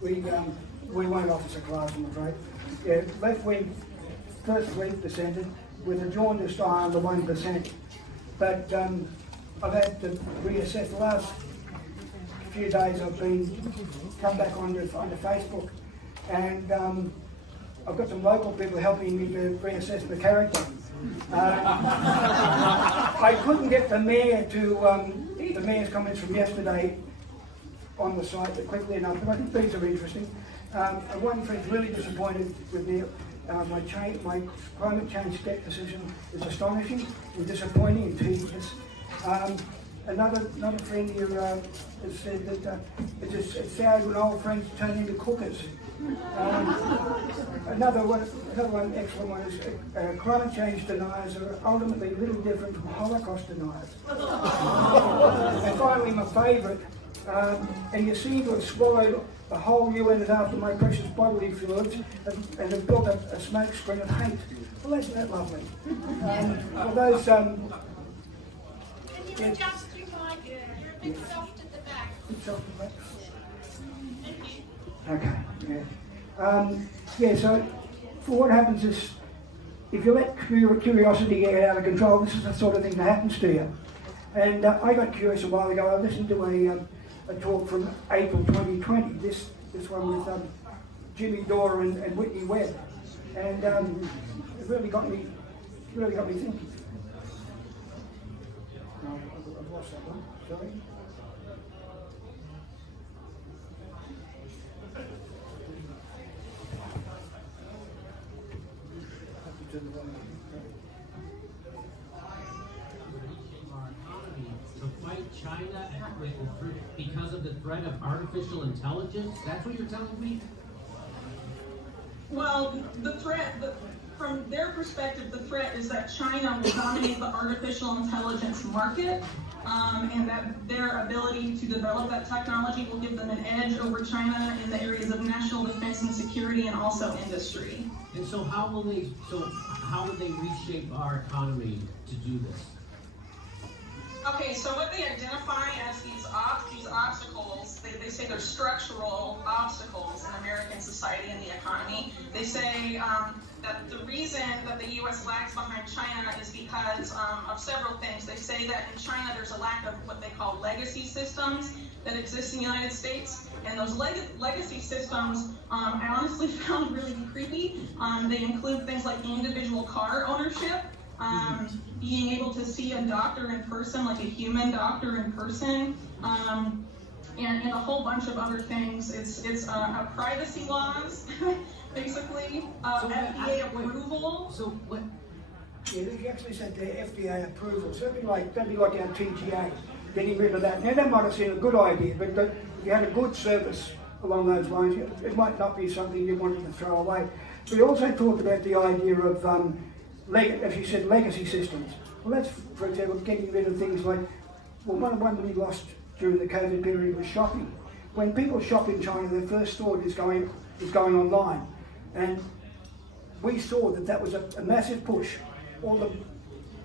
we won't office a class, I'm afraid. Yeah, left wing, first week dissented with a jaundiced eye on the 1%. But I've had to reassess the last few days. I've been come back onto Facebook, and I've got some local people helping me to reassess the character. I couldn't get the mayor to the mayor's comments from yesterday on the site quickly enough, but I think these are interesting. One friend's really disappointed with me. My climate change scepticism is astonishing and disappointing and tedious. Another friend here has said that it's sad when old friends turn into cookers. Another one, excellent one, is climate change deniers are ultimately little different from Holocaust deniers. And finally, my favourite, and you seem to have swallowed the whole UN after my precious bodily fluids and have built a smoke screen of hate. Well, isn't that lovely? Well, those... Can you adjust your mic? You're a bit soft at the back. Soft at the back? Thank you. Okay, yeah. Yeah, so what happens is, if you let curiosity get out of control, this is the sort of thing that happens to you. And I got curious a while ago. I listened to a talk from April 2020, this one with Jimmy Dore and Whitney Webb. And it really got me thinking. No, I've lost that one, sorry. China because of the threat of artificial intelligence? That's what you're telling me? Well, from their perspective, the threat is that China will dominate the artificial intelligence market, and that their ability to develop that technology will give them an edge over China in the areas of national defense and security and also industry. And so how would they reshape our economy to do this? Okay, so what they identify as these obstacles, they say they're structural obstacles in American society and the economy. They say that the reason that the U.S. lags behind China is because of several things. They say that in China there's a lack of what they call legacy systems that exist in the United States. And those legacy systems, I honestly found really creepy. They include things like individual car ownership, being able to see a doctor in person, like a human doctor in person, and a whole bunch of other things. It's privacy laws, basically, FDA approval. So what? Yeah, they actually said the FDA approval. So that'd be like our TTA, getting rid of that. Now that might have seemed a good idea, but if you had a good service along those lines, it might not be something you wanted to throw away. But we also talked about the idea of as you said, legacy systems. Well, that's, for example, getting rid of things like, well, one we lost during the COVID period was shopping. When people shop in China, their first thought is going online. And we saw that was a massive push. All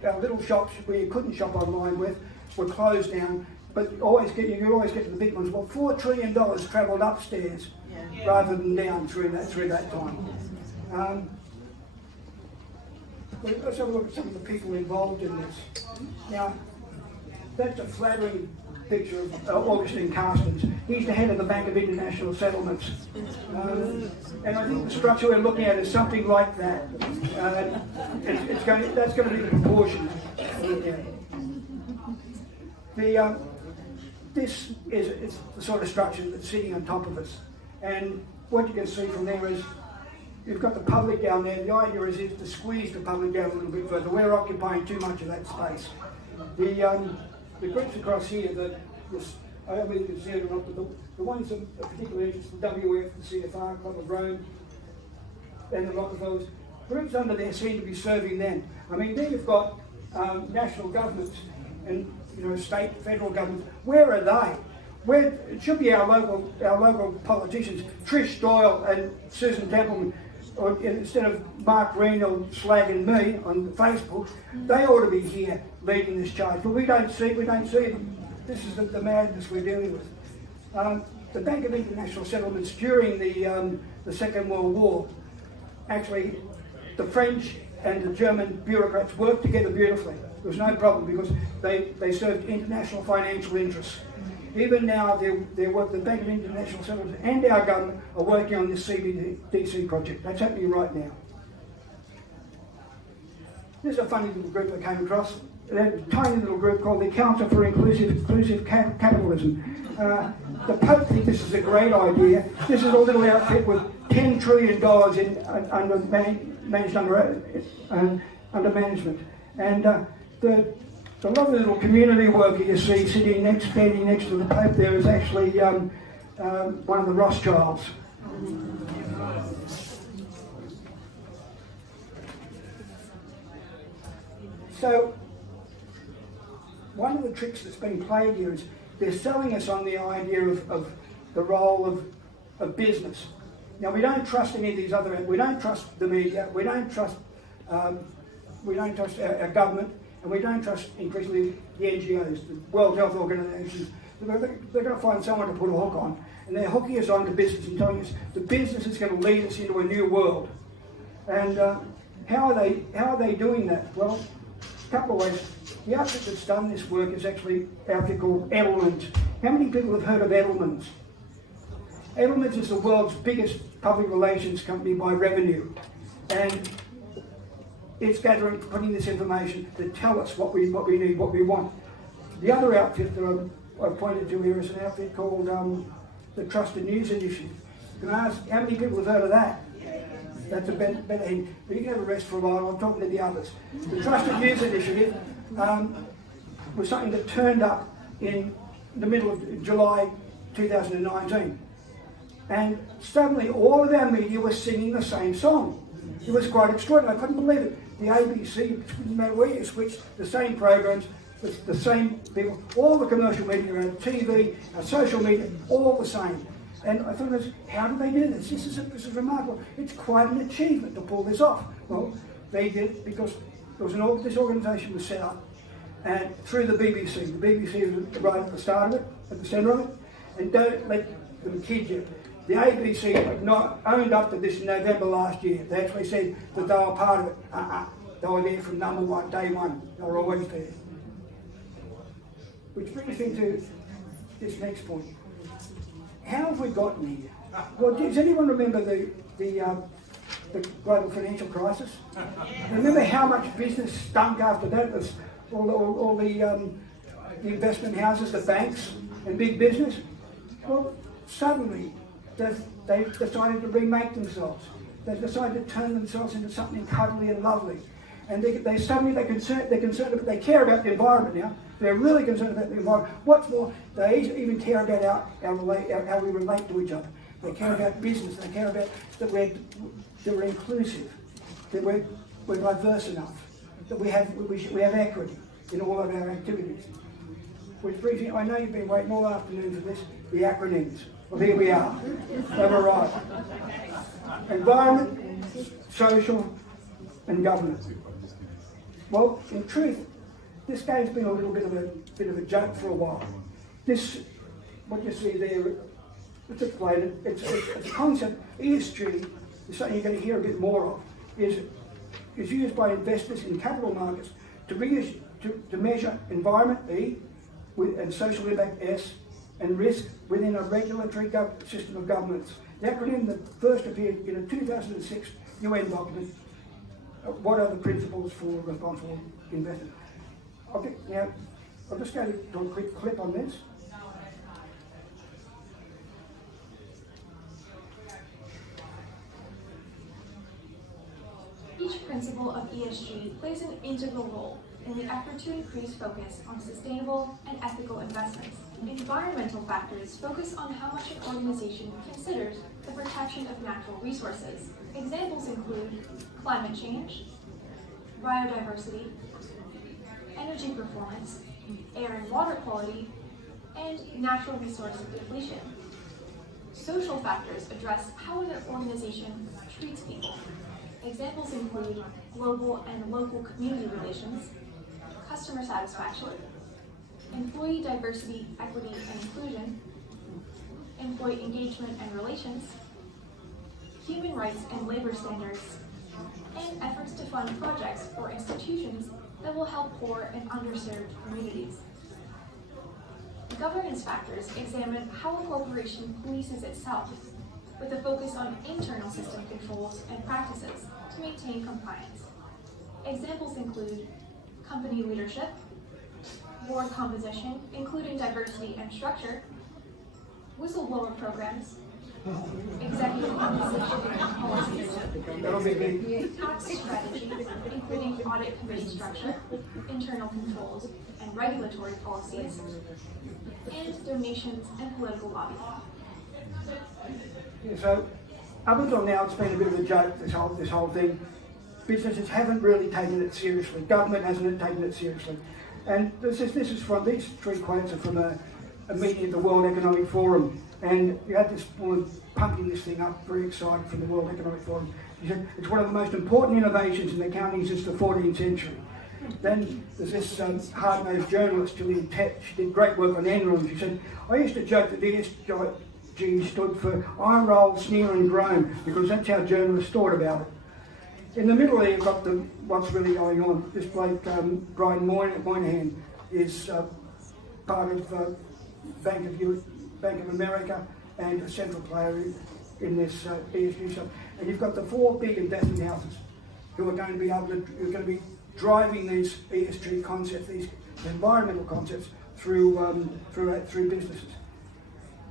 our little shops where you couldn't shop online with were closed down, but you always get to the big ones. Well, $4 trillion travelled upstairs rather than down through that time. Let's have a look at some of the people involved in this. Now, that's a flattering picture of Augustine Carstens. He's the head of the Bank of International Settlements. And I think the structure we're looking at is something like that. That's going to be the proportion. This is the sort of structure that's sitting on top of us. And what you can see from there is you've got the public down there. The idea is to squeeze the public down a little bit further. We're occupying too much of that space. The groups across here, I don't really consider them up, but the ones of particular interest, the WF, the CFR, Club of Rome, and the Rockefellers, groups under there seem to be serving them. I mean, there you've got national governments and state, federal governments. Where are they? It should be our local politicians, Trish Doyle and Susan Templeman, or instead of Mark Reno slagging me on Facebook, they ought to be here leading this charge. But we don't see them. This is the madness we're dealing with. the Bank of International Settlements during the Second World War, actually the French and the German bureaucrats worked together beautifully. There was no problem because they served international financial interests. Even now, the Bank of International Settlements and our government are working on this CBDC project. That's happening right now. This is a funny little group I came across. A tiny little group called the Council for Inclusive Capitalism. The Pope thinks this is a great idea. This is a little outfit with $10 trillion managed under management. And the lovely little community worker you see standing next to the Pope there is actually one of the Rothschilds. So, one of the tricks that's been played here is they're selling us on the idea of the role of business. Now, we don't trust any of these other, we don't trust the media, we don't trust our government, and we don't trust increasingly the NGOs, the World Health Organizations. They're going to find someone to put a hook on, and they're hooking us on to business and telling us the business is going to lead us into a new world. And how are they doing that? Well, a couple of ways. The outfit that's done this work is actually an outfit called Edelman's. How many people have heard of Edelman's? Edelman's is the world's biggest public relations company by revenue, and it's putting this information to tell us what we need, what we want. The other outfit that I've pointed to here is an outfit called the Trusted News Initiative. Can I ask how many people have heard of that? That's a better hint. But you can have a rest for a while. I'm talking to the others. The Trusted News Initiative was something that turned up in the middle of July 2019. And suddenly all of our media was singing the same song. It was quite extraordinary. I couldn't believe it. The ABC, no matter where you switch, the same programs, the same people, all the commercial media, our TV, our social media, all the same. And I thought, how do they do this? This is remarkable. It's quite an achievement to pull this off. Well, they did it because this organisation was set up and through the BBC. The BBC was right at the start of it, at the centre of it. And don't let them kid you. The ABC not owned up to this in November last year. They actually said that they were part of it. They were there from day one. They were always there. Which brings me to this next point. How have we gotten here? Well, does anyone remember the global financial crisis? Remember how much business stunk after that? All the investment houses, the banks, and big business. Well, suddenly they've decided to remake themselves. They've decided to turn themselves into something cuddly and lovely. And they're concerned about, they care about the environment now. They're really concerned about the environment. What's more, they even care about how we relate to each other. They care about business. They care about that we're inclusive, that we're diverse enough, that we have equity in all of our activities. Which brings me, I know you've been waiting all afternoon for this, the acronyms. Well, here we are. They've arrived. Environment, social, and governance. Well, in truth, this game's been a little bit of a joke for a while. This, what you see there, it's explained. It's a concept. ESG is something you're going to hear a bit more of. Is used by investors in capital markets to measure environment E, and social impact S, and risk within a regulatory system of governments. The acronym that first appeared in a 2006 UN document. What are the principles for responsible investment? Okay, now I'll just go to a quick clip on this. Each principle of ESG plays an integral role in the effort to increase focus on sustainable and ethical investments. Environmental factors focus on how much an organization considers the protection of natural resources. Examples include climate change, biodiversity, energy performance, air and water quality, and natural resource depletion. Social factors address how an organization treats people. Examples include global and local community relations, customer satisfaction, employee diversity, equity, and inclusion, employee engagement and relations, human rights and labor standards, and efforts to fund projects or institutions that will help poor and underserved communities. Governance factors examine how a corporation polices itself, with a focus on internal system controls and practices to maintain compliance. Examples include company leadership, board composition, including diversity and structure, whistleblower programs, executive compensation and policies, tax strategy, including audit committee structure, internal controls and regulatory policies, and donations and political lobbying. Yeah, so up until now, it's been a bit of a joke, this whole thing. Businesses haven't really taken it seriously. Government hasn't taken it seriously. And this is from, these three quotes are from a meeting at the World Economic Forum. And you had this woman pumping this thing up, very excited, from the World Economic Forum. She said, it's one of the most important innovations in accounting since the 14th century. Then there's this hard-nosed journalist, Julian Tett. She did great work on Enron. She said, I used to joke that ESG stood for iron roll, sneer and groan, because that's how journalists thought about it. In the middle there, you've got what's really going on. This bloke, Brian Moynihan, is part of Bank of America and a central player in this ESG stuff. And you've got the four big investment houses who are going to be driving these ESG concepts, these environmental concepts through businesses.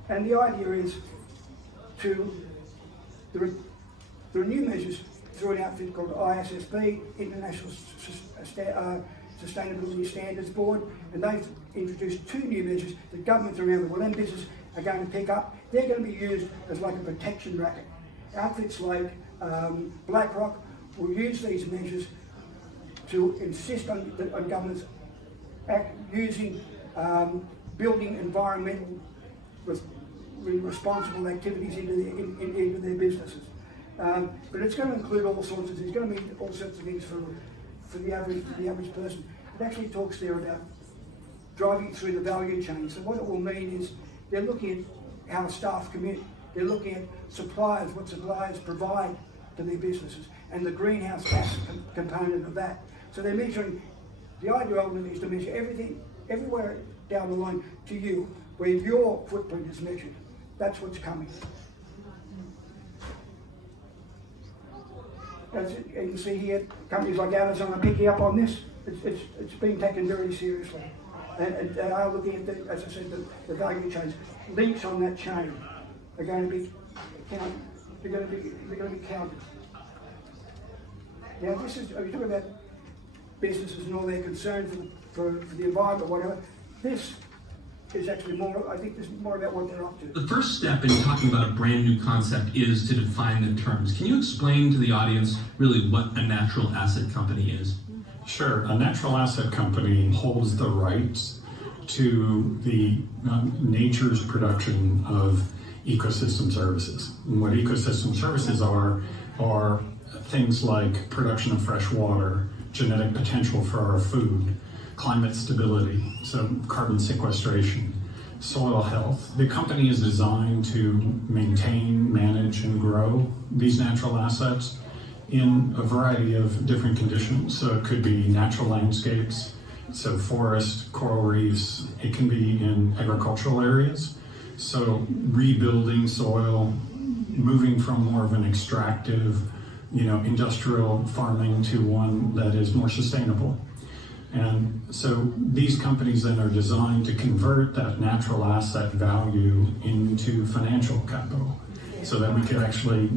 And the idea is there are new measures through an outfit called ISSB, International Sustainability Standards Board, and they've introduced two new measures that governments around the world and business are going to pick up. They're going to be used as like a protection racket. Outfits like BlackRock will use these measures to insist on governments using building environmental responsible activities into their businesses. But it's going to include all sorts of things. It's going to mean all sorts of things for the average person. It actually talks there about driving through the value chain. So what it will mean is they're looking at how staff commute. They're looking at suppliers, what suppliers provide to their businesses, and the greenhouse gas component of that. So they're measuring, the idea ultimately is to measure everything, everywhere down the line to you, where your footprint is measured. That's what's coming. As you can see here, companies like Amazon are picking up on this. It's being taken very seriously. And they are looking at, as I said, the value chains. Links on that chain are going to be counted. They're going to be counted. Now, this is, we talk about businesses and all their concerns for the environment, whatever. This is actually more, I think this is more about what they're up to. The first step in talking about a brand new concept is to define the terms. Can you explain to the audience really what a natural asset company is? Sure. A natural asset company holds the rights to the nature's production of ecosystem services. And what ecosystem services are things like production of fresh water, genetic potential for our food, climate stability, so carbon sequestration, soil health. The company is designed to maintain, manage, and grow these natural assets in a variety of different conditions. So it could be natural landscapes, so forest, coral reefs. It can be in agricultural areas, so rebuilding soil, moving from more of an extractive, industrial farming to one that is more sustainable. And so these companies then are designed to convert that natural asset value into financial capital so that we can actually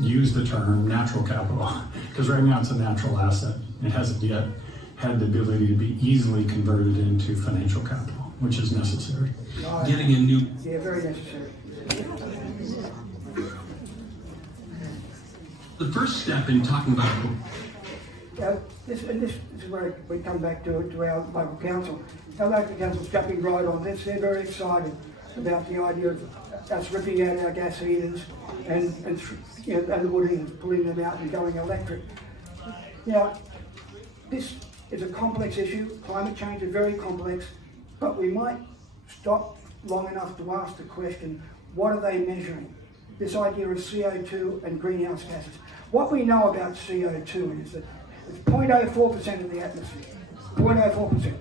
use the term natural capital, because right now it's a natural asset. It hasn't yet had the ability to be easily converted into financial capital, which is necessary. Getting a new... Yeah, very necessary. The first step in talking about... This is where we come back to our local council. Our local council's jumping right on this. They're very excited about the idea of us ripping out our gas heaters and the wood heaters, pulling them out and going electric. Now, this is a complex issue. Climate change is very complex, but we might stop long enough to ask the question, what are they measuring? This idea of CO2 and greenhouse gases. What we know about CO2 is that it's 0.04% of the atmosphere, 0.04%.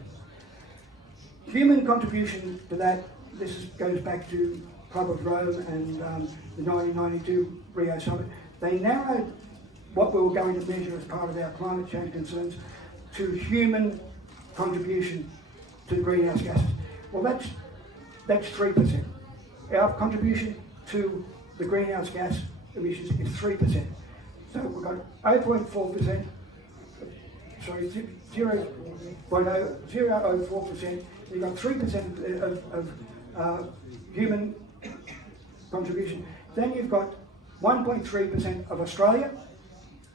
Human contribution to that, goes back to Club of Rome and the 1992 Rio Summit. They narrowed what we were going to measure as part of our climate change concerns to human contribution to the greenhouse gases. Well, that's 3%. Our contribution to the greenhouse gas emissions is 3%. So we've got 0.4%, sorry, 0.004%. You've got 3% of human contribution. Then you've got 1.3% of Australia,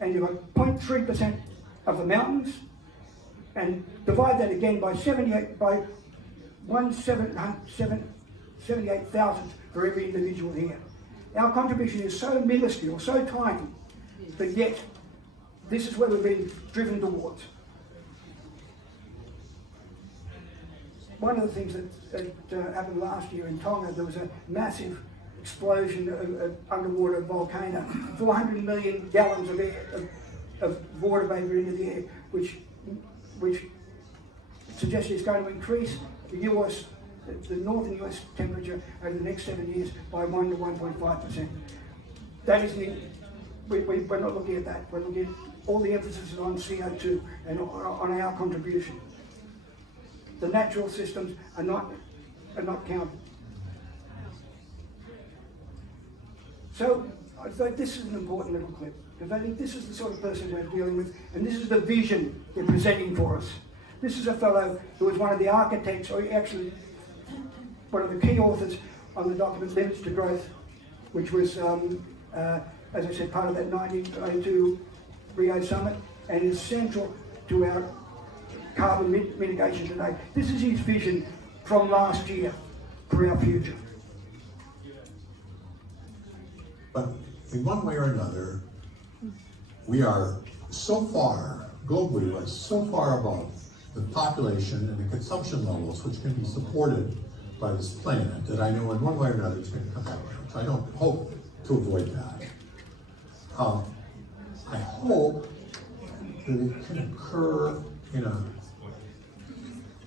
and you've got 0.3% of the mountains, and divide that again by 78,000 for every individual here. Our contribution is so minuscule, so tiny, but yet this is where we've been driven towards. One of the things that happened last year in Tonga, there was a massive explosion of underwater volcano, 400 million gallons of water vapor into the air, which suggests it's going to increase the northern US temperature over the next 7 years by 1 to 1.5%. That isn't, we're not looking at that. We're looking at all the emphasis is on CO2 and on our contribution. The natural systems are not counted. So I think this is an important little clip, because I think this is the sort of person we're dealing with, and this is the vision they're presenting for us. This is a fellow who was one of the architects, or actually one of the key authors on the document Limits to Growth, which was, as I said, part of that 1992 Rio Summit, and is central to our carbon mitigation today. This is his vision from last year for our future. But in one way or another, we are so far, globally, we're so far above the population and the consumption levels which can be supported by this planet that I know in one way or another it's going to come back around. So I don't hope to avoid that. I hope that it can occur in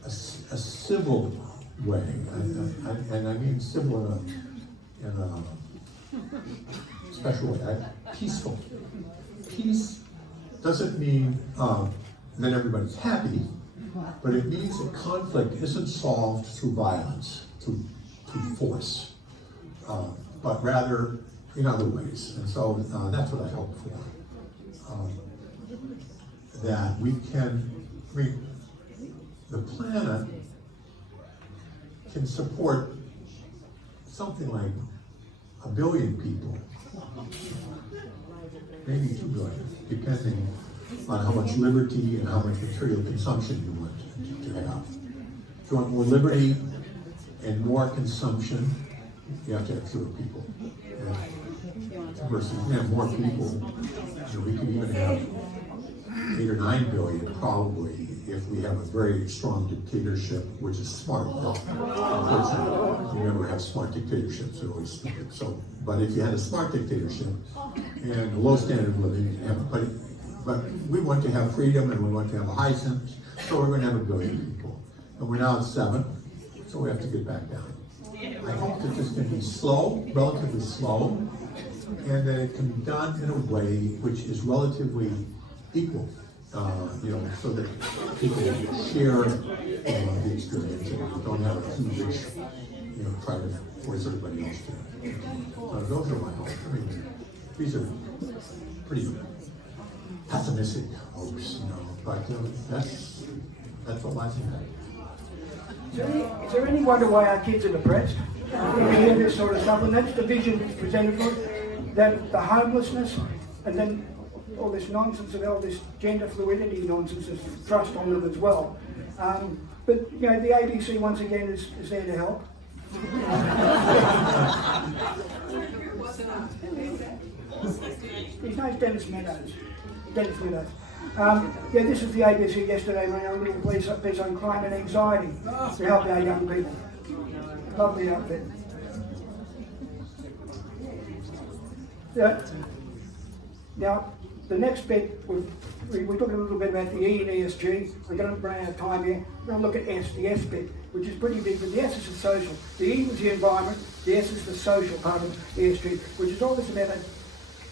a civil way, and I mean civil in a special way, peaceful. Peace doesn't mean that everybody's happy, but it means that conflict isn't solved through violence, through force, but rather in other ways. And so that's what I hope for. That we can, the planet can support something like 1 billion people, maybe 2 billion, depending on how much liberty and how much material consumption you want to have. If you want more liberty and more consumption, you have to have fewer people. Versus, you have more people, we could even have 8 or 9 billion probably if we have a very strong dictatorship, which is smart. Unfortunately, you never have smart dictatorships, they're always stupid. So, but if you had a smart dictatorship and a low standard of living, you can have, but we want to have freedom and we want to have a high sense, so we're going to have 1 billion people. And we're now at 7, so we have to get back down. I hope that this can be slow, relatively slow, and that it can be done in a way which is relatively equal, so that people share the experience and don't have a too rich, try to force everybody else to. Those are my hopes. I mean, these are pretty pessimistic hopes, but that's what lies ahead. Is there any wonder why our kids are depressed? We hear this sort of stuff, and that's the vision that's presented for us, that the homelessness, and then all this nonsense of all this gender fluidity nonsense is thrust on them as well. But the ABC once again is there to help. His name's Dennis Meadows. This is the ABC yesterday, running a little piece on climate anxiety to help our young people. Lovely outfit. Yeah. Now, the next bit, we're talking a little bit about the E and ESG. We're going to run out of time here. We're going to look at S, the S bit, which is pretty big, but the S is the social. The E was the environment, the S is the social part of ESG, which is always about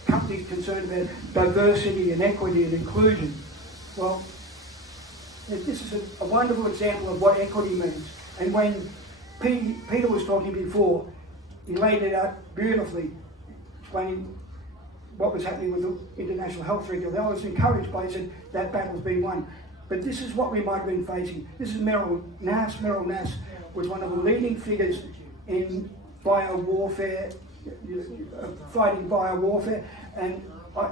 companies concerned about diversity and equity and inclusion. Well, this is a wonderful example of what equity means. And when Peter was talking before, he laid it out beautifully, explaining what was happening with the international health regulation. I was encouraged by it, that battle's been won. But this is what we might have been facing. This is Meryl Nass. Meryl Nass was one of the leading figures in biowarfare, fighting biowarfare, and I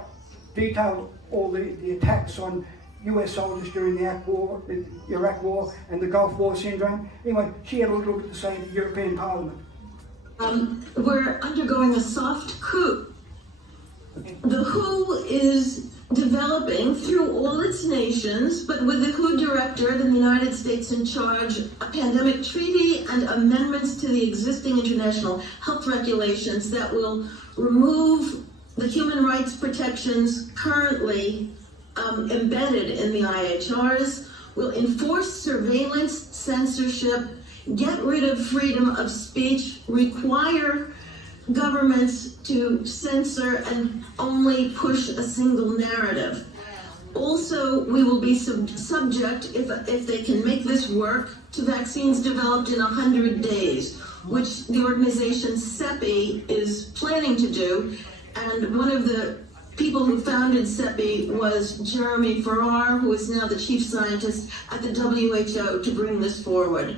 detailed all the attacks on US soldiers during the Iraq War and the Gulf War syndrome. Anyway, she had a little bit to say to the European Parliament. We're undergoing a soft coup. The WHO is developing through all its nations, but with the WHO director and the United States in charge, a pandemic treaty and amendments to the existing international health regulations that will remove the human rights protections currently embedded in the IHRs, will enforce surveillance, censorship, get rid of freedom of speech, require governments to censor and only push a single narrative. Also, we will be subject, if they can make this work, to vaccines developed in 100 days, which the organization CEPI is planning to do. And one of the people who founded CEPI was Jeremy Farrar, who is now the chief scientist at the WHO, to bring this forward.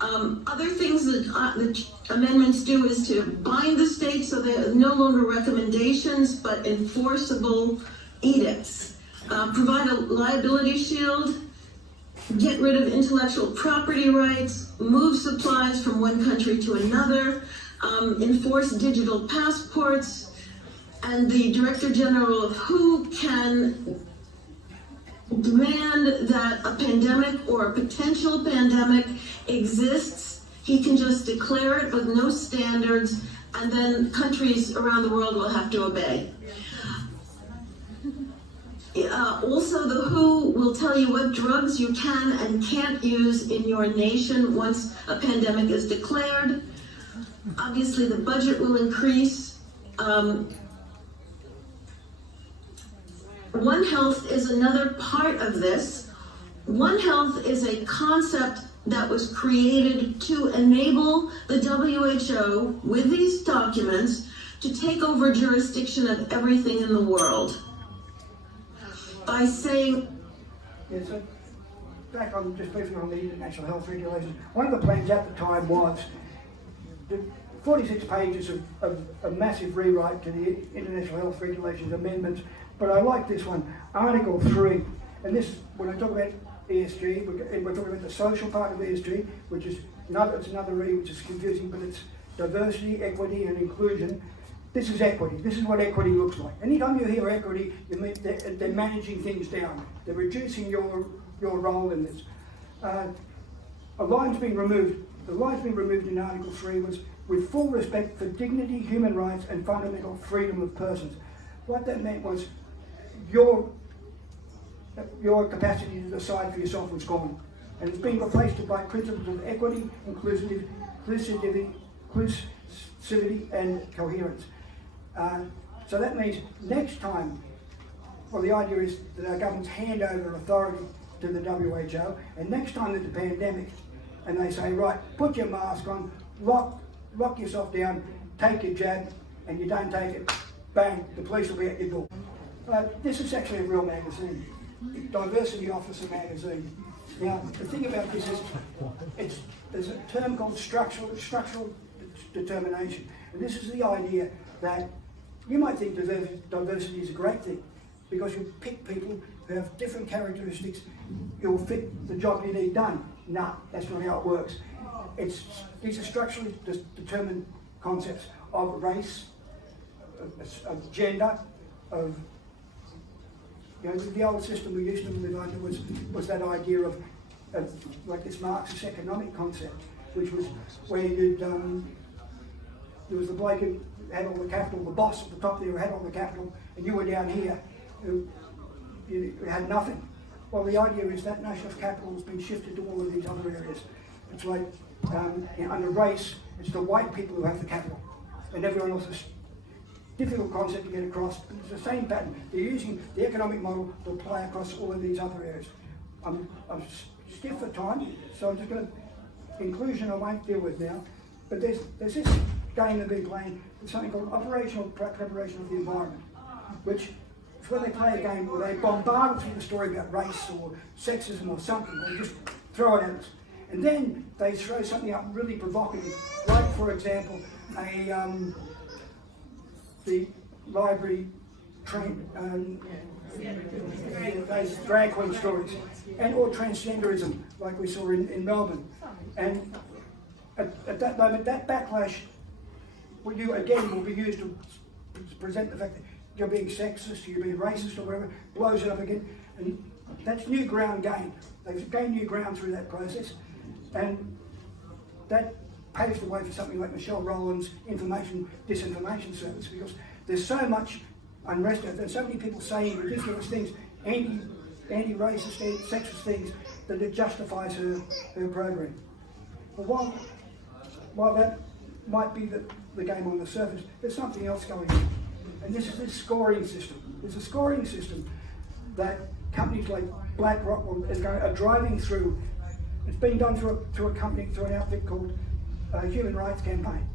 Other things that the amendments do is to bind the states so they're no longer recommendations but enforceable edicts. Provide a liability shield, get rid of intellectual property rights, move supplies from one country to another, enforce digital passports, and the Director General of WHO can demand that a pandemic or a potential pandemic exists. He can just declare it with no standards, and then countries around the world will have to obey. Also, the WHO will tell you what drugs you can and can't use in your nation once a pandemic is declared. Obviously, the budget will increase. One Health is another part of this. One Health is a concept that was created to enable the WHO, with these documents, to take over jurisdiction of everything in the world. By saying... Yeah, so back on, just briefly on the international health regulations, one of the plans at the time was the 46 pages of a massive rewrite to the international health regulations amendments. But I like this one, Article 3, and this, when I talk about ESG, we're talking about the social part of ESG, which is another read, which is confusing, but it's diversity, equity, and inclusion. This is equity. This is what equity looks like. Anytime you hear equity, you mean they're managing things down. They're reducing your role in this. A line's been removed. The line's been removed in Article 3 was with full respect for dignity, human rights, and fundamental freedom of persons. What that meant was your capacity to decide for yourself was gone. And it's been replaced by principles of equity, inclusivity, and coherence. So that means next time, well, the idea is that our governments hand over authority to the WHO, and next time there's a pandemic, and they say, right, put your mask on, lock yourself down, take your jab, and you don't take it, bang, the police will be at your door. This is actually a real magazine, Diversity Officer magazine. Now, the thing about this is, there's a term called structural determination, and this is the idea that you might think diversity is a great thing, because you pick people who have different characteristics who will fit the job you need done. No, that's not how it works. These are structurally determined concepts of race, of gender, of, you know, the old system we used to live under was that idea of like this Marxist economic concept. which was where you'd, there was the bloke who had all the capital, the boss at the top there who had all the capital, and you were down here who you had nothing. Well, the idea is that notion of capital has been shifted to all of these other areas. It's like under race, it's the white people who have the capital, and everyone else is difficult concept to get across, but it's the same pattern. They're using the economic model to apply across all of these other areas. I'm stiff for time, so I'm just going to, inclusion I won't deal with now, but there's this game they've been playing, it's something called operational preparation of the environment, which is where they play a game where they bombard us with a story about race or sexism or something, they just throw it at us. And then they throw something up really provocative, like for example, the library train, those drag queen stories, and or transgenderism, like we saw in Melbourne. And at that moment, that backlash, will be used to present the fact that you're being sexist, you're being racist, or whatever, blows it up again. And that's new ground gained. They've gained new ground through that process, and that paves the way for something like Michelle Rowland's disinformation service, because there's so much unrest out there, so many people saying ridiculous things, anti-racist, sexist things, that it justifies her program. But while that might be the game on the surface, there's something else going on. And this is this scoring system. There's a scoring system that companies like BlackRock are driving through. It's been done through a company, through an outfit called Human Rights Campaign.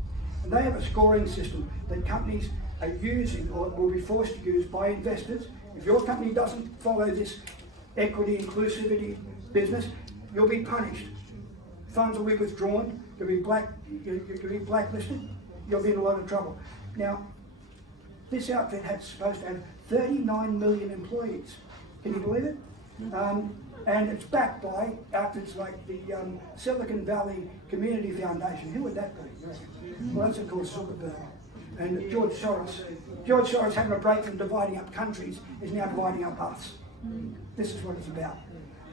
And they have a scoring system that companies are using or will be forced to use by investors. If your company doesn't follow this equity inclusivity business, you'll be punished. Funds will be withdrawn, you'll be blacklisted, you'll be in a lot of trouble. Now, this outfit had supposed to have 39 million employees. Can you believe it? And it's backed by outfits like the Silicon Valley Community Foundation. Who would that be? Well, that's of course Zuckerberg. And George Soros, having a break from dividing up countries, is now dividing up us. This is what it's about.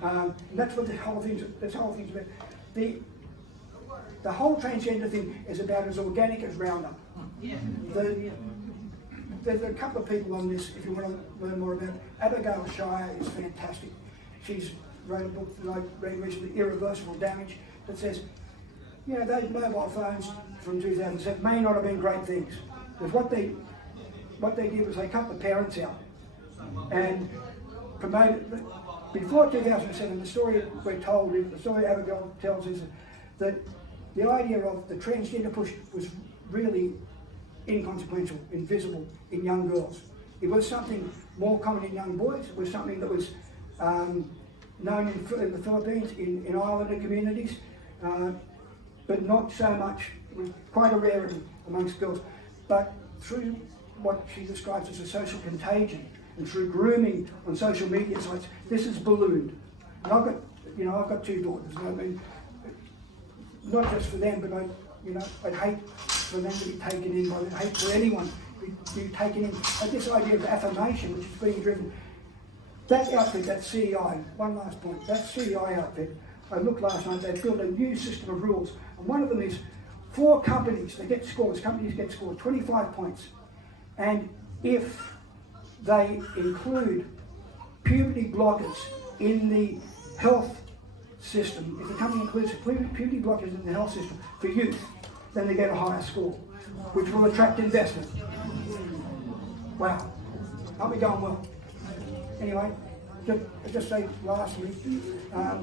And that's what this whole thing's about. The whole transgender thing is about as organic as Roundup. There's a couple of people on this, if you want to learn more about it. Abigail Shire is fantastic. She's wrote a book that I read recently, Irreversible Damage, that says, you know, those mobile phones from 2007 may not have been great things. Because what they did was they cut the parents out and promoted. Before 2007, the story we're told, the story Abigail tells is that the idea of the transgender push was really inconsequential, invisible in young girls. It was something more common in young boys. It was something that was known in the Philippines, in Islander communities, but not so much, it was quite a rarity amongst girls. But through what she describes as a social contagion and through grooming on social media sites, this is ballooned. And I've got two daughters. I mean, not just for them, but I'd hate for them to be taken in by it. I'd hate for anyone to be taken in. But this idea of affirmation, which is being driven, that outfit, that CEI, one last point, that CEI outfit, I looked last night, they've built a new system of rules, and one of them is 4 companies, companies get scored 25 points, and if they include puberty blockers in the health system, if the company includes puberty blockers in the health system for youth, then they get a higher score, which will attract investment. Wow, aren't we going well? Anyway, just say lastly, I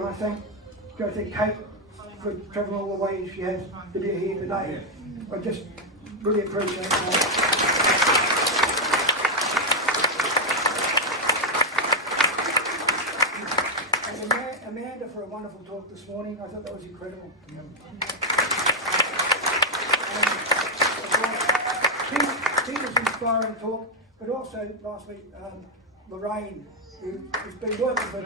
want to thank Kate for travelling all the way she has to be here today. I just really appreciate that. And Amanda for a wonderful talk this morning. I thought that was incredible. Peter's inspiring talk, but also last week, Lorraine, who's been working for